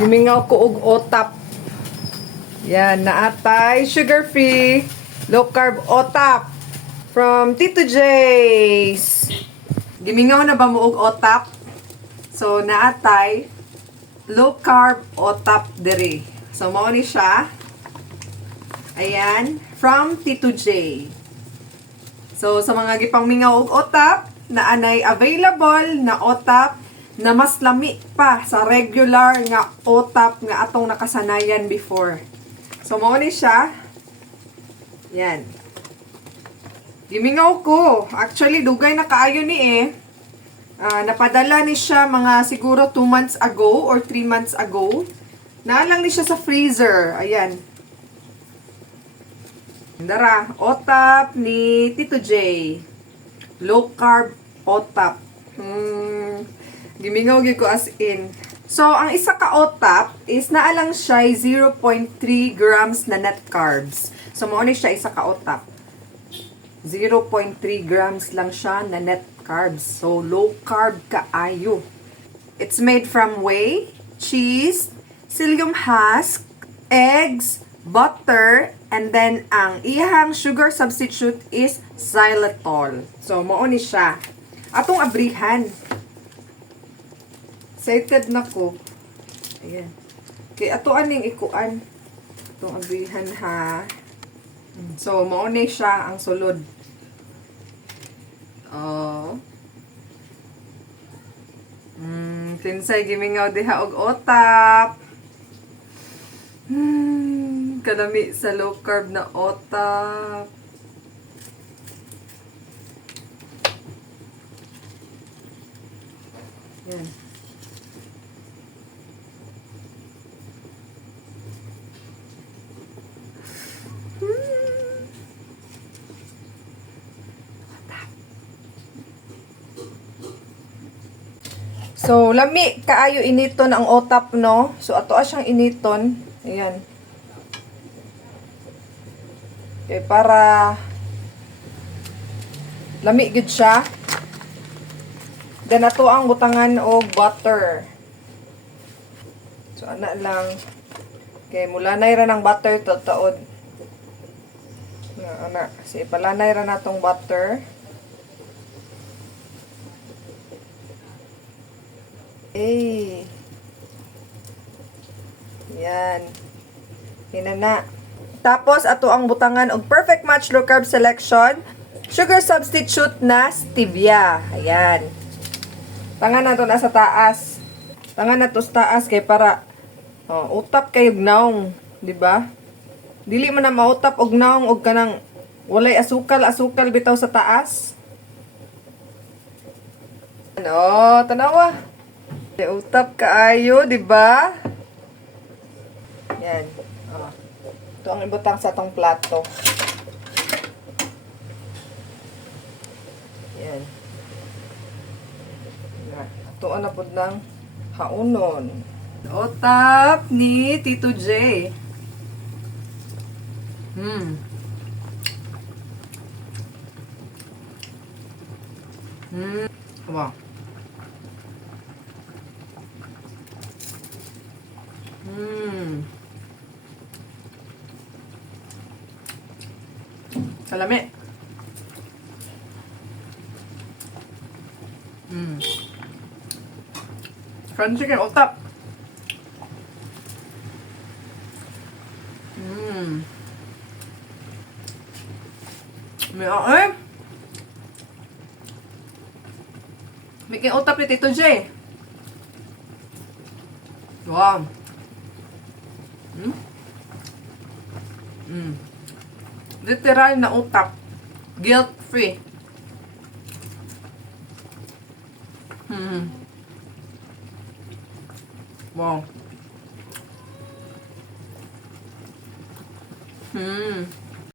Gimingaw ko og otap. Yan, naatay sugar-free, low-carb otap from Tito J's. Gimingaw na ba mo og otap? So, naatay low-carb otap diri. So, mao ni siya. Ayan, from Tito J. So, sa mga gipangmingaw og otap, naanay available na otap na mas lami pa sa regular nga otap nga atong nakasanayan before. So, mao ni siya. Yan. Gimingaw ko. Actually, dugay na kaayo ni napadala ni siya mga siguro 2 months ago or 3 months ago. Naalang ni siya sa freezer. Ayan. Dara, otap ni Tito J. Low carb otap. Gimingaw ko as in. So, ang isa ka otap is naalang siya 0.3 grams na net carbs. So, mao ni siya isa ka otap. 0.3 grams lang siya na net carbs. So, low carb kaayo. It's made from whey, cheese, psyllium husk, eggs, butter, and then ang ihang sugar substitute is xylitol. So, mao ni siya. Atong abrihan. Excited na ko. Ayan. Kaya ato aning ikuan. Atong abrihan ha. So, mao ni siya ang sulod. Oh. Kinsay gimingaw diha og otap. Kalami sa low carb na otap. Yan. So, lami kaayo initon ang otap, no? So, ato siyang initon. Ayan. Okay, para lami gud siya. Then, ato ang butangan og butter. So, ana lang. Okay, mulanay ra ng butter to taod. Ana, si palanay ra natong butter. Yan. Hinana. Tapos, ato ang butangan og perfect match low carb selection. Sugar substitute na stevia. Ayan. Tangan na to na sa taas. Tangan na to sa taas kay para utap kay og naong. Diba? Dili man na mautap og naong og kanang walay asukal bitaw sa taas. Ano, tanawa. Utap kaayo, di ba? Yan. Ito ang ibutang sa atong plato. Yan. Ito na po ng haunon. Utap ni Tito J. Wow. Salami. Crunchy kay utap. May utap ni Tito J. Wow. Literal na utap. Guilt-free. Wow.